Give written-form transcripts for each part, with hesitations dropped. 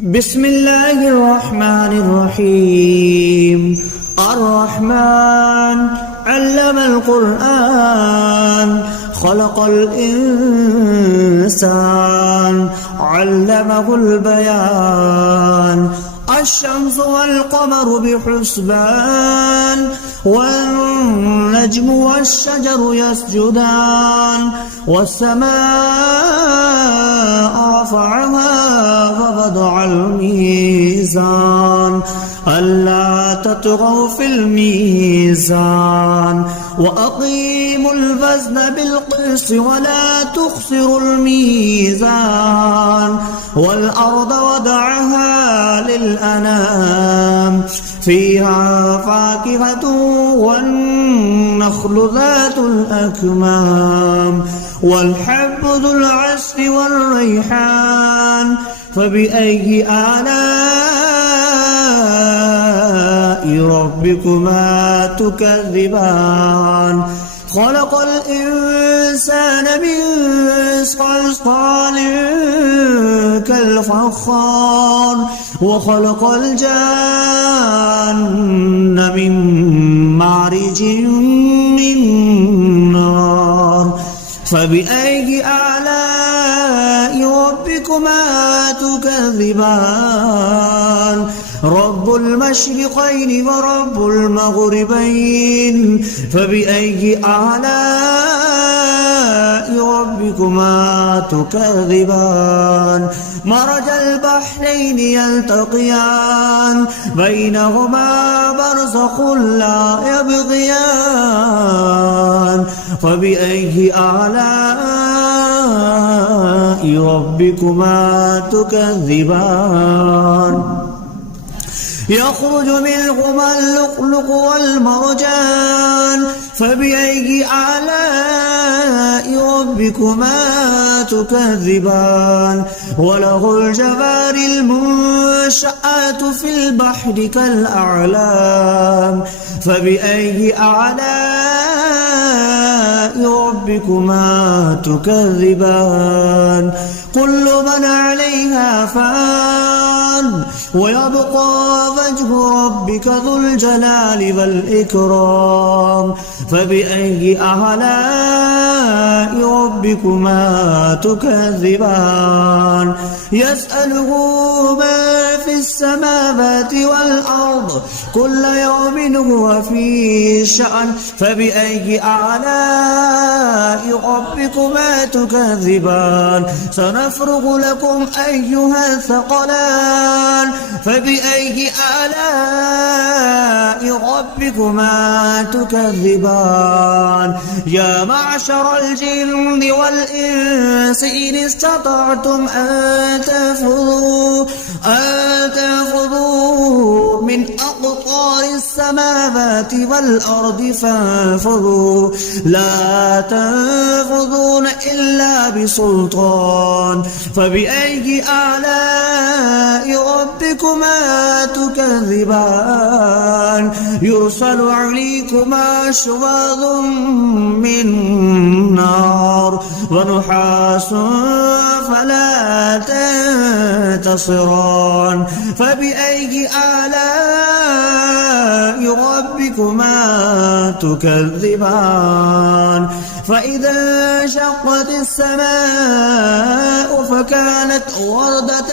بسم الله الرحمن الرحيم. الرحمن علم القرآن خلق الإنسان علمه البيان. الشمس والقمر بحسبان والنجم والشجر يسجدان والسماء رفعها ووضع الميزان ألا تطغوا في الميزان وأقيموا الوزن بالقسط ولا تخسروا الميزان والأرض وضعها للأنام فيها فاكهة والنخل ذات الأكمام والحب ذو العصف والريحان. فبأي آلاء ربكما تكذبان؟ خلق الإنسان من صلصال كالفخار وخلق الجان من مارج من نار. فبأي آلاء ربكما تكذبان؟ رب المشرقين ورب المغربين. فبأي آلاء ربكما تكذبان؟ مرج البحرين يلتقيان بينهما برزخ لا يبغيان. فبأي آلاء ربكما تكذبان؟ يخرج منهما اللؤلؤ والمرجان. فبأي آلاء ربكما تكذبان؟ وله الجوار المنشآت في البحر كالأعلام. فبأي آلاء ربكما تكذبان؟ كل من عليها فان ويبقى وجه ربك ذو الجلال والإكرام. فبأي آلاء ربكما تكذبان؟ يسأله ما في السماوات والأرض كل يوم هو في شأن. فبأي آلاء ربكما تكذبان؟ سنفرغ لكم أيها الثقلان. فبأي آلاء ربكما تكذبان؟ يا معشر الجن والإنس إن استطعتم أن تنفذوا من أقطار السماوات والأرض فانفذوا لا تنفذون إلا بسلطان. فبأي آلاء ربكما تكذبان؟ يرسل عليكما شواظ من نار ونحاس فلا تنتصران. فبأي آلاء ربكما تكذبان؟ فإذا انشقت السماء فكانت وردة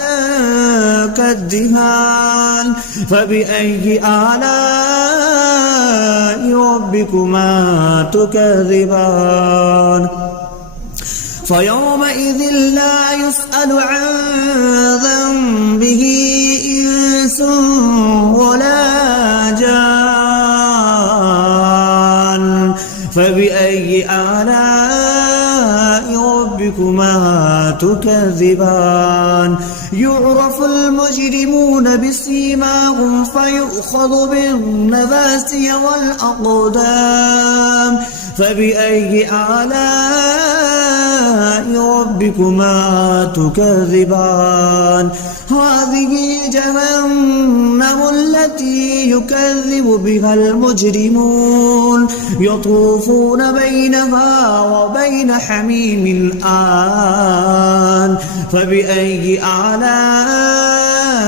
كالدهان. فبأي آلاء ربكما تكذبان؟ فيومئذ لا يسأل عن ذنبه إنس ولا جان. فبأي آلاء ربكما تكذبان؟ يعرف المجرمون بسيماهم فيؤخذ بالنواسي والأقدام. فبأي آلاء ربكما تكذبان؟ هذه جهنم التي يكذب بها المجرمون يطوفون بينها وبين حميم آن. فبأي آلاء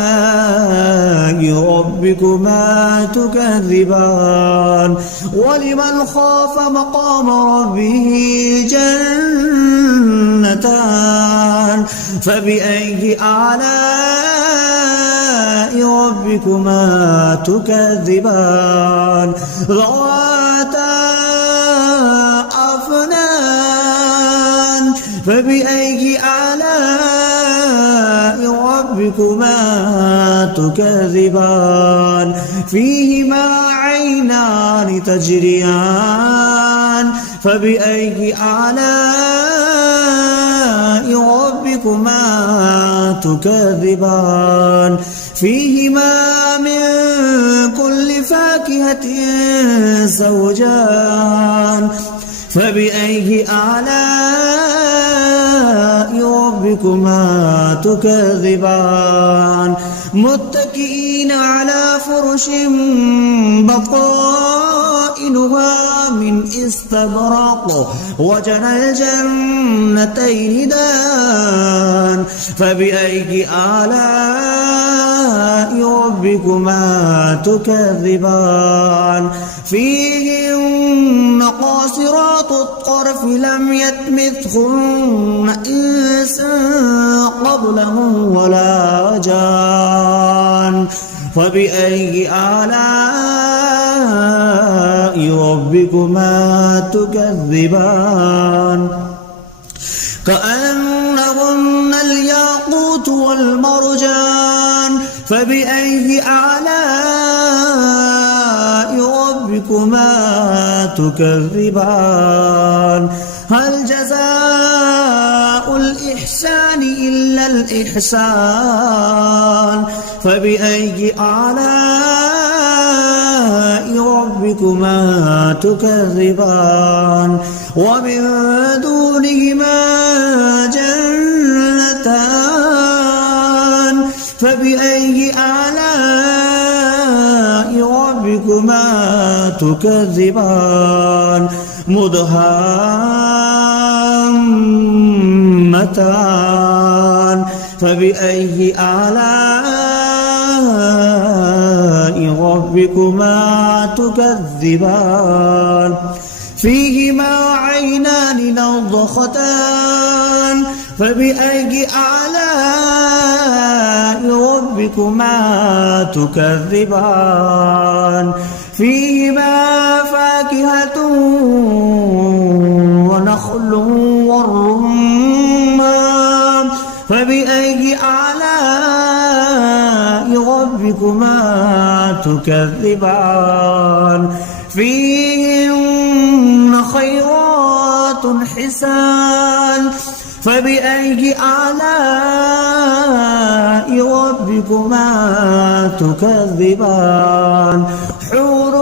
ربكما تكذبان ولمن خاف مقام ربه جنتان فبأي آلاء ربكما تكذبان ذواتا أفنان فبأي آلاء ربكما تكذبان فيهما عينان تجريان فبأي آلاء ربكما تكذبان فيهما من كل فاكهة زوجان فبأي آلاء ربكما تكذبان متكئين على فرش بطائنها من استبرق وجنى الجنتين دان فبأي آلاء ربكما تكذبان فيهن قاصرات الطرف لم يطمثهن إنس قبلهم ولا جان فبأي آلاء ربكما تكذبان كأنهن الياقوت والمرجان فبأي آلاء ربكما تكذبان هل جزاء الإحسان إلا الإحسان فبأي آلاء ربكما تكذبان ومن دونهما جنتان فبأي آلاء ربكما تكذبان مدهامتان فبأي آلاء ربكما تكذبان فيهما عينان نضختان فبأي آلاء ربكما تكذبان فيهما فاكهة ونخل والرمان فبأي آلاء ربكما تكذبان فيهن خيرات حسان فبأي آلاء ربكما تكذبان حور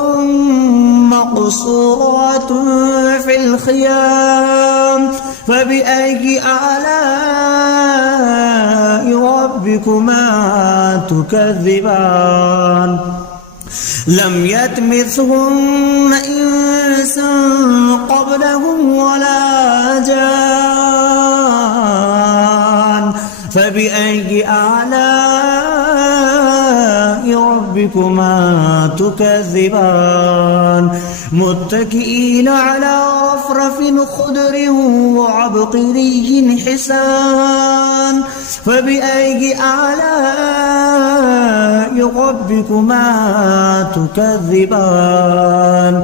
مقصورات في الخيام فبأي آلاء ربكما تكذبان لم يطمثهن إنس قبلهم ولا جان فبأي آلاء ربكما تكذبان متكئين على رفرف خضر وعبقري حسان فبأي آلاء ربكما تكذبان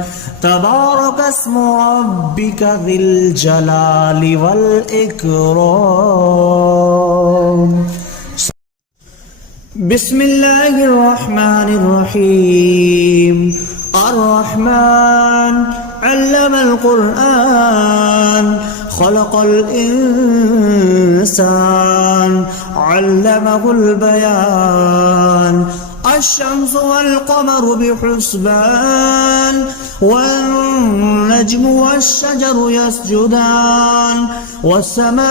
تبارك اسم ربك ذي الجلال والإكرام بسم الله الرحمن الرحيم الرحمن علم القرآن خلق الإنسان علمه البيان الشمس والقمر بحسبان والنجم والشجر يسجدان والسماء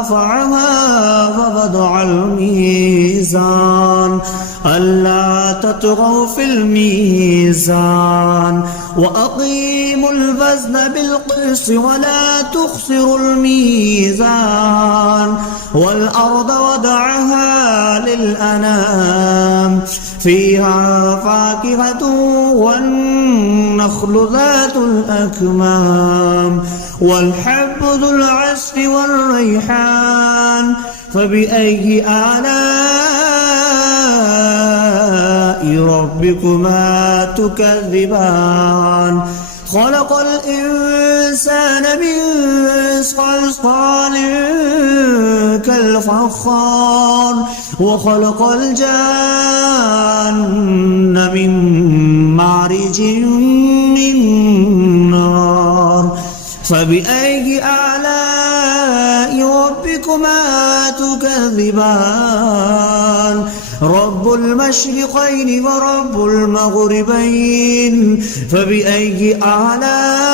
رفعها ووضع الميزان ألا تطغوا في الميزان وأقيموا الوزن بالقسط ولا تخسروا الميزان والأرض وضعها للأنام فيها فاكهة والنخل ذات الأكمام والحب ذو العصف والريحان فبأي آلاء ربكما تكذبان خلق الإنسان من صلصال كالفخار وخلق الجان من مارج من نار فبأي آلاء ربكما تكذبان رب المشرقين ورب المغربين فبأي آلاء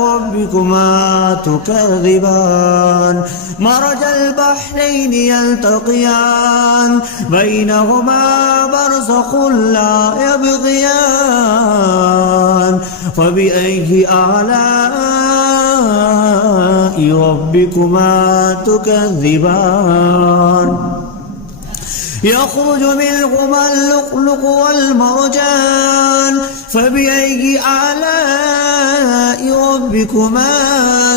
ربكما تكذبان مرج البحرين يلتقيان بينهما برزخ لا يبغيان فبأي آلاء ربكما تكذبان يخرج منهما اللؤلؤ والمرجان فبأي آلاء ربكما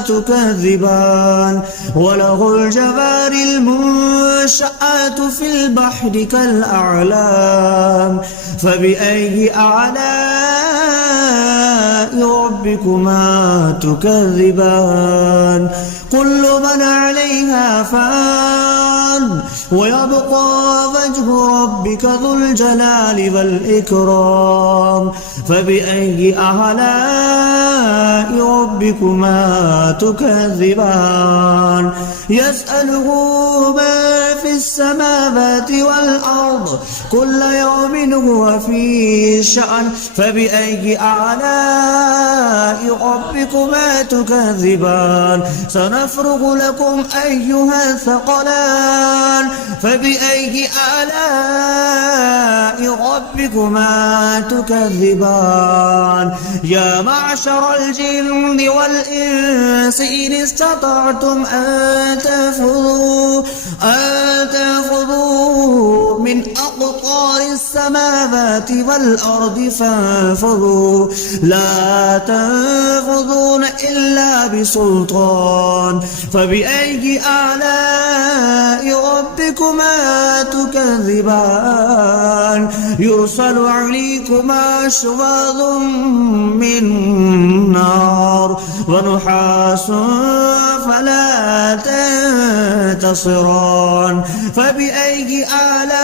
تكذبان وله الجوار المنشآت في البحر كالأعلام فبأي آلاء ربكما تكذبان كل من عليها فان ويبقى وجه ربك ذو الجلال والإكرام فبأي آلاء ربكما تكذبان يسأله ما في السماوات والأرض كل يوم هو في شأن فبأي آلاء ربكما تكذبان سنفرغ لكم أيها الثقلان فبأي آلاء ربكما تكذبان يا معشر الجن والإنس إن استطعتم أن تنفذوا من أقطار السماوات والأرض فانفذوا لا تنفذون إلا بسلطان فبأي آلاء ربكما تكذبان يرسل عليكما شواظ من نار ونحاس فلا تنتصران فبأي آلاء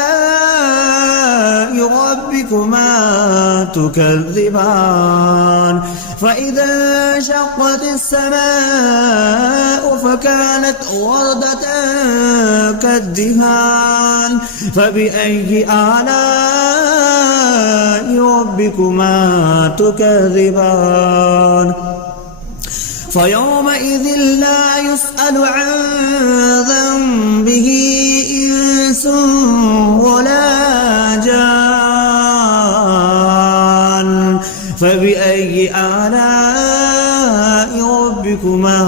ربكما تكذبان فإذا انشقت السماء فكانت وردة كالدهان فبأي آلاء ربكما تكذبان فيومئذ لا يسأل عن ذنبه إنس ولا جان فبأي آلاء ربكما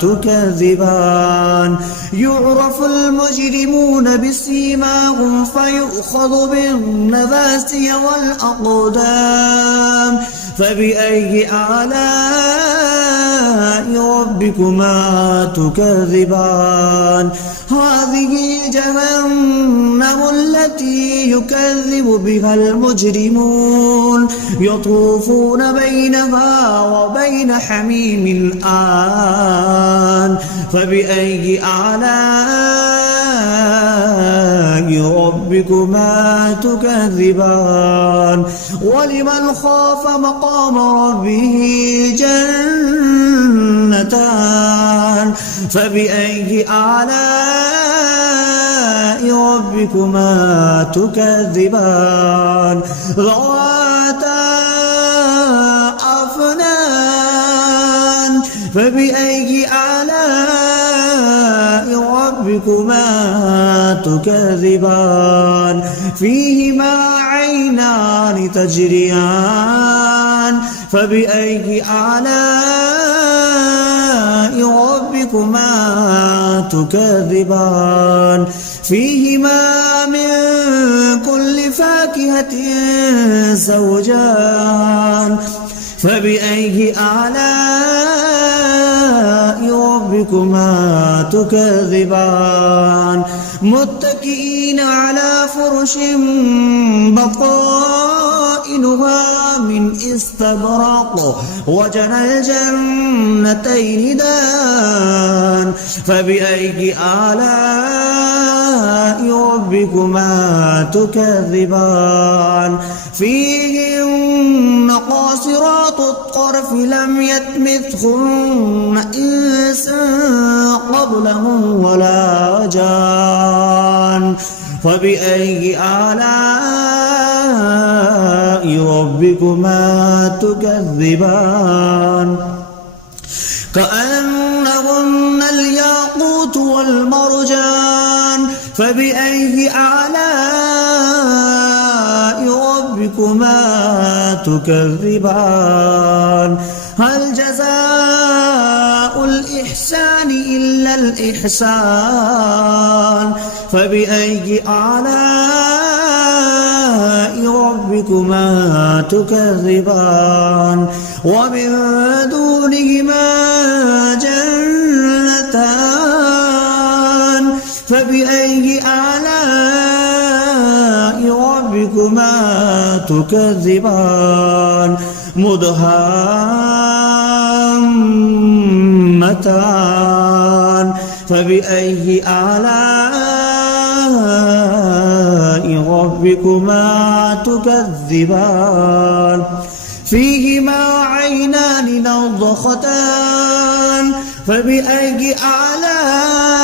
تكذبان يعرف المجرمون بسيماهم فيؤخذ بالنواسي والأقدام فبأي آلاء ربكما تكذبان هذه جهنم التي يكذب بها المجرمون يطوفون بينها وبين حميم آن فبأي آلاء ربكما تكذبان ولمن خاف مقام ربه جنتان فبأي آلاء ربكما تكذبان ذواتا أفنان فبأي آلاء ربكما تكذبان فيهما عينان تجريان فبأي آلاء ربكما تكذبان فيهما من كل فاكهة زوجان فبأي آلاء ربكما تكذبان متكئين على فرش بطائنها من استبرق وجنى الجنتين دان فبأي آلاء ربكما تكذبان فيهن قاصرات الطرف لم يطمثهن إنس قبلهم ولا جان فبأي آلاء ربكما تكذبان كأنهن الياقوت والمرجان فبأي آلاء ربكما تكذبان هل جزاء الإحسان إلا الإحسان فبأي آلاء ربكما تكذبان ومن دونهما جنتان فبأي آلاء ربكما تكذبان مدهامتان فبأي آلاء ربكما تكذبان فيهما عينان نضختان فبأي آلاء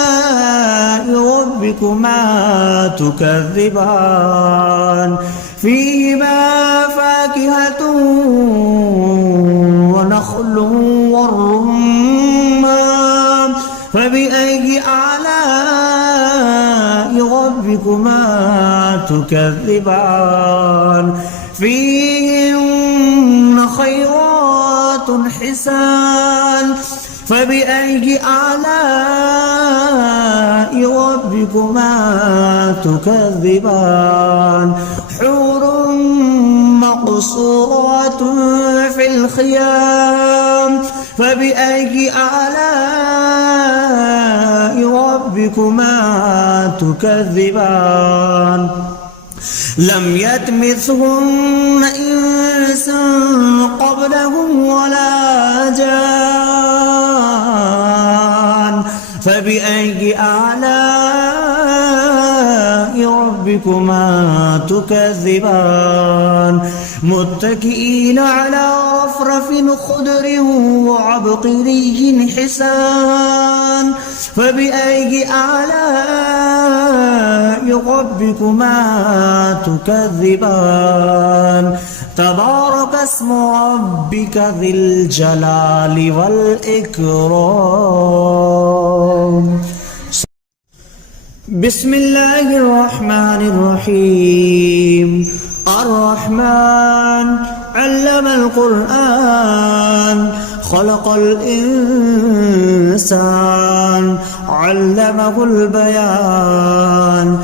ربكما تكذبان فيهما فاكهة ونخل والرمان فبأي آلاء ربكما تكذبان فيهن خيرات حسان فبأي آلاء ربكما تكذبان حور مقصورات في الخيام فبأي آلاء ربكما تكذبان لم يطمثهن إنس قبلهم ولا جان فبأي آلاء ربكما تكذبان متكئين على رفرف خضر وعبقري حسان فبأي آلاء ربكما تكذبان تبارك اسم ربك ذي الجلال والإكرام بسم الله الرحمن الرحيم الرحمن علم القرآن خلق الإنسان علمه البيان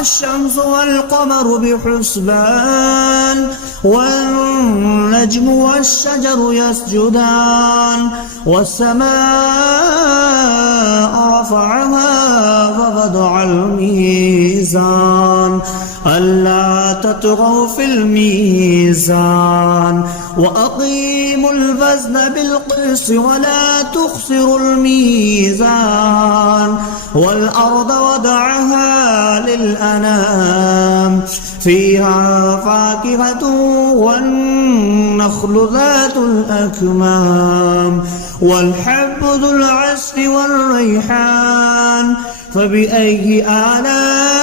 الشمس والقمر بحسبان والنجم والشجر يسجدان والسماء رفعها ووضع الميزان ألا تطغوا في الميزان وأقيموا الوزن بالقسط ولا تخسروا الميزان والأرض وضعها للأنام فيها فاكهة والنخل ذات الأكمام والحب ذو العصف والريحان فبأي آلاء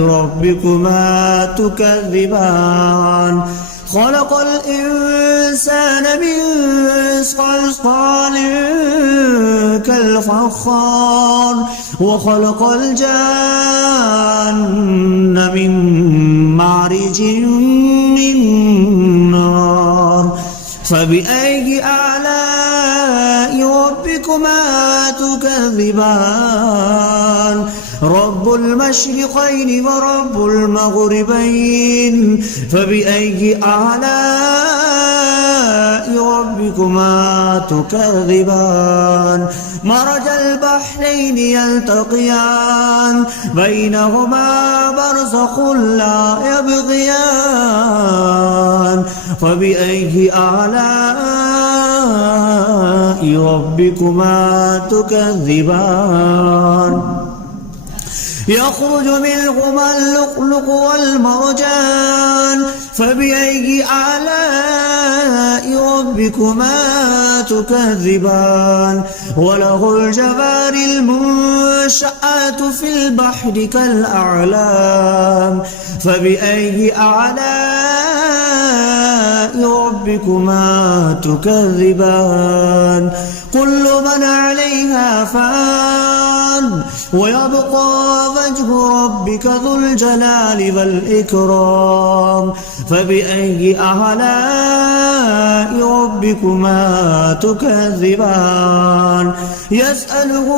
ربكما تكذبان خلق الإنسان من صلصال كالفخار وخلق الجان من معرج من نار فبأي آلاء ربكما تكذبان رب المشرقين ورب المغربين فبأي آلاء ربكما تكذبان مرج البحرين يلتقيان بينهما برزخ لا يبغيان فبأي آلاء ربكما تكذبان يخرج منهما اللؤلؤ والمرجان فبأي آلاء ربكما تكذبان وله الجوار المنشآت في البحر كالأعلام فبأي آلاء ربكما تكذبان كل من عليها فان ويبقى وجه ربك ذو الجلال والإكرام فبأي آلاء ربكما تكذبان يسأله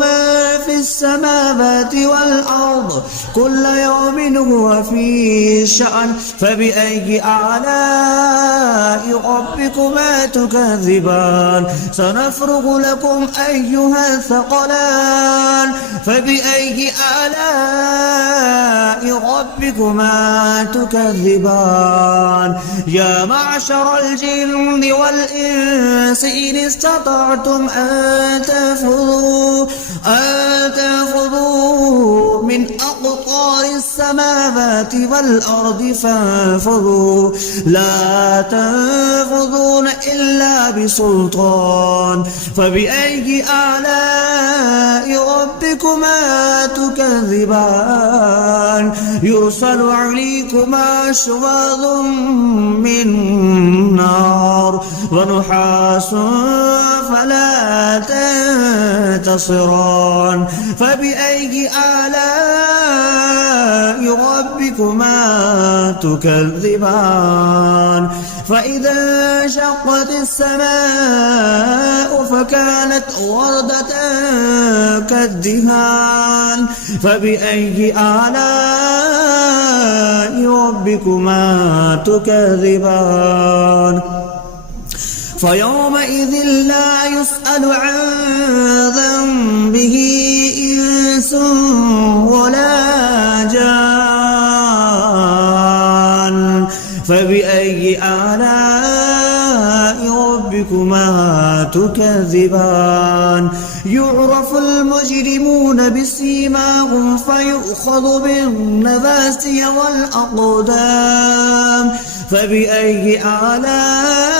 ما في السماوات والأرض كل يوم هو في شأن فبأي آلاء ربكما تكذبان سنفرغ لكم أيها الثقلان فبأي آلاء ربكما تكذبان يا معشر الجن والإنس إن استطعتم أن تنفذوا من أقطار السماوات والأرض فانفذوا لا تنفذون إلا بسلطان فبأي آلاء ربكما تكذبان يرسل عليكما شواظ من نار ونحاس فلا تنتصران فبأي آلاء ربكما تكذبان فإذا انشقت السماء فكانت وردة كالدهان فبأي آلاء ربكما تكذبان فيومئذ لا يسأل عن ذنبه إنس ولا جان فبأي آلاء ربكما تكذبان يعرف المجرمون بسيماهم فيؤخذ بالنواسي والأقدام فبأي آلاء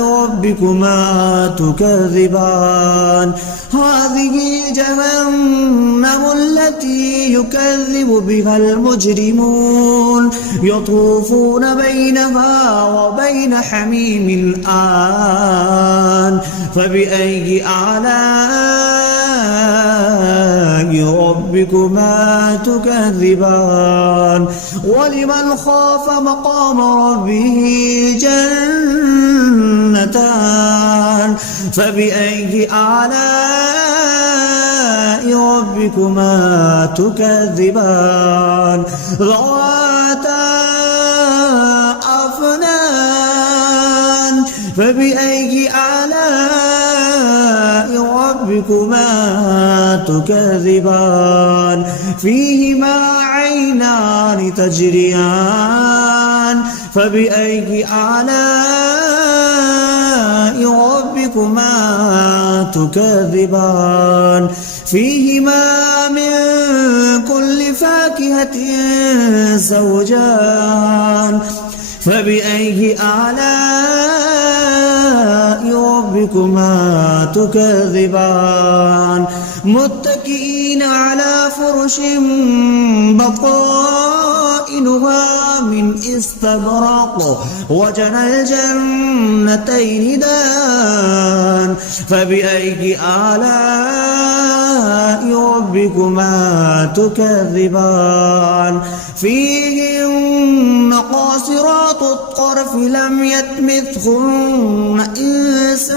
ربكما تكذبان هذه جهنم التي يكذب بها المجرمون يطوفون بينها وبين حميم آن فبأي آلاء ربكما تكذبان ولمن خاف مقام ربه جنتان فبأي آلاء ربكما تكذبان ذواتا أفنان فبأي آلاء ربكما تكذبان فيهما عينان تجريان فبأي آلاء ربكما تكذبان فيهما من كل فاكهة زوجان فبأي آلاء ربكما ربكما تكذبان متكئين على فرش بطائنها من استبرق وجنى الجنتين دان فبأي آلاء ربكما تكذبان فيهن قاصرات الطرف لم يطمثهن إنس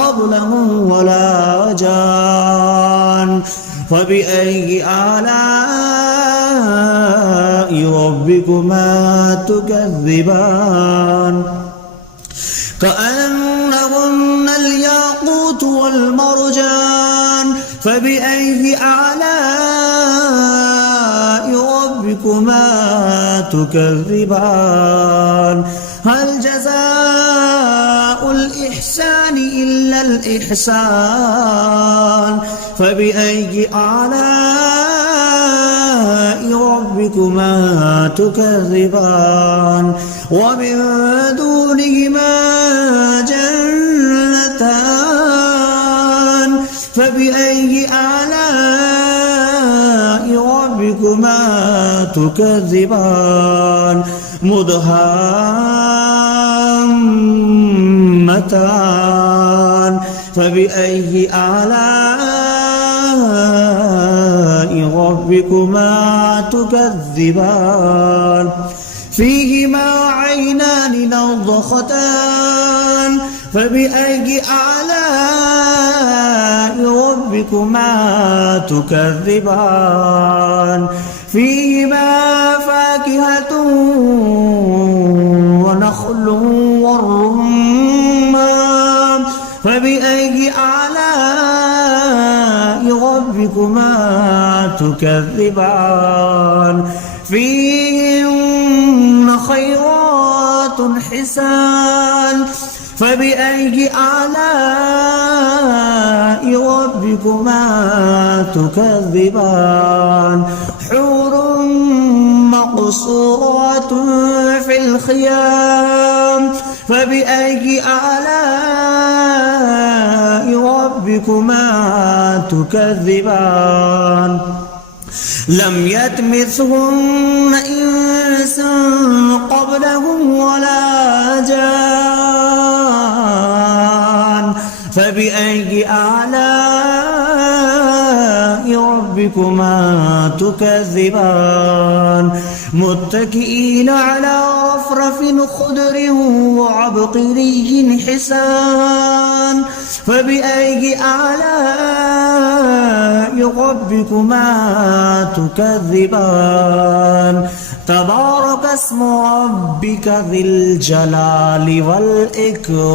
قبلهم ولا جان فبأي آلاء ربكما تكذبان كأنهن الياقوت والمرجان فبأي آلاء ربكما تكذبان هل جزاء الإحسان إلا الإحسان فبأي آلاء ربكما تكذبان ومن دونهما جنتان فبأي آلاء ربكما تكذبان مدهامتان فبأي آلاء ربكما تكذبان فيهما عينان نضختان فبأي آلاء ربكما تكذبان فيهما فاكهة ونخل والرمان فبأي آلاء ربكما تكذبان فيهن خيرات حسان فبأي آلاء ربكما تكذبان حور مقصورات في الخيام فبأي آلاء ربكما تكذبان لم يطمثهن إنس قبلهم ولا جان فبأي آلاء ربكما تكذبان متكئين على رفرف خضر وعبقري حسان فبأي آلاء ربكما تكذبان تبارك اسم ربك ذي الجلال والإكرام